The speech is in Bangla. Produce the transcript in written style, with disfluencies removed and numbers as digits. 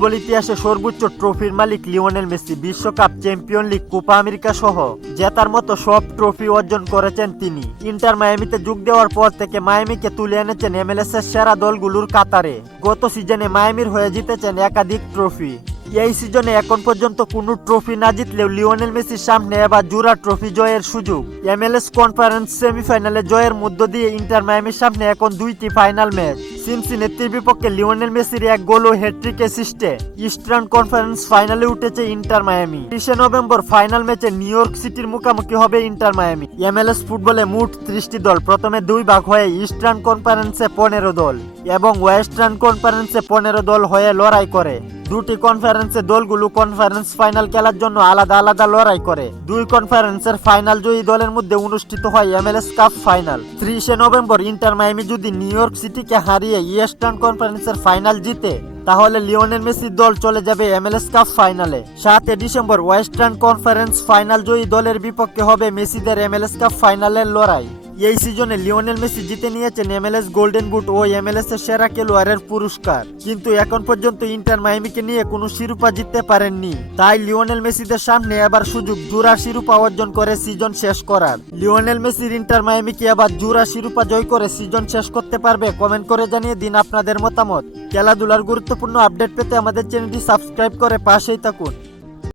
ফুটবল ইতিহাসে সর্বোচ্চ ট্রফির মালিক লিওনেল মেসি। বিশ্বকাপ, চ্যাম্পিয়ন লিগ, কোপা আমেরিকা সহ জেতার মতো সব ট্রফি অর্জন করেছেন তিনি। ইন্টার মায়ামিতে যোগ দেওয়ার পর থেকে মায়ামিকে তুলে এনেছেন MLS এর সেরা দলগুলোর কাতারে। গত সিজনে মায়ামির হয়ে জিতেছেন একাধিক ট্রফি। এই সিজনে এখন পর্যন্ত কোনো ট্রফি না জিতলেও লিওনেল মেসির সামনে এবার জুরা ট্রফি জয়ের সুযোগ। MLS কনফারেন্স সেমিফাইনালে জয়ের মধ্য দিয়ে ইন্টার মায়ামির সামনে এখন দুইটি ফাইনাল ম্যাচ। সিনসিনাতির বিপক্ষে লিওনেল মেসির এক গোল ও হ্যাট্রিক অ্যাসিস্টে ইস্টার্ন কনফারেন্স ফাইনালে উঠেছে ইন্টার মায়ামি। 30 নভেম্বর ফাইনাল ম্যাচে নিউ ইয়র্ক সিটির মুখোমুখি হবে ইন্টার মায়ামি। MLS ফুটবলে মোট 30টি দল, প্রথমে দুই ভাগ হয়ে ইস্টার্ন কনফারেন্সে 15 দল এবং ওয়েস্টার্ন কনফারেন্সে 15 দল হয়ে লড়াই করে। দুটি কনফারেন্সের দলগুলো কনফারেন্স ফাইনাল খেলার জন্য আলাদা আলাদা লড়াই করে। দুই কনফারেন্সের ফাইনাল জয়ী দলের মধ্যে অনুষ্ঠিত হয় MLS cup final. 30 November inter Miami যদি নিউ ইয়র্ক সিটিকে হারিয়ে ইস্টার্ন কনফারেন্সের ফাইনাল জিতে, তাহলে লিওনেল মেসির দল চলে যাবে MLS কাপ ফাইনালে। 7 ডিসেম্বর ওয়েস্টার্ন কনফারেন্স ফাইনাল জয়ী দলের বিপক্ষে হবে মেসিদের MLS কাপ ফাইনালের লড়াই। এই সিজনে লিওনেল মেসি জিতে নিয়েছেন MLS গোল্ডেন বুট ও MLS এর সেরা খেলোয়াড়ের পুরস্কার, কিন্তু এখন পর্যন্ত ইন্টার মায়ামিকে নিয়ে কোনো শিরোপা জিততে পারেননি। তাই লিওনেল মেসিদের সামনে এবার সুযোগ জুরা শিরোপা অর্জন করে সিজন শেষ করার। লিওনেল মেসির ইন্টার মায়ামিকে এবার জুরা শিরোপা জয় করে সিজন শেষ করতে পারবে? কমেন্ট করে জানিয়ে দিন আপনাদের মতামত। খেলাধুলার গুরুত্বপূর্ণ আপডেট পেতে আমাদের চ্যানেলটি সাবস্ক্রাইব করে পাশেই থাকুন।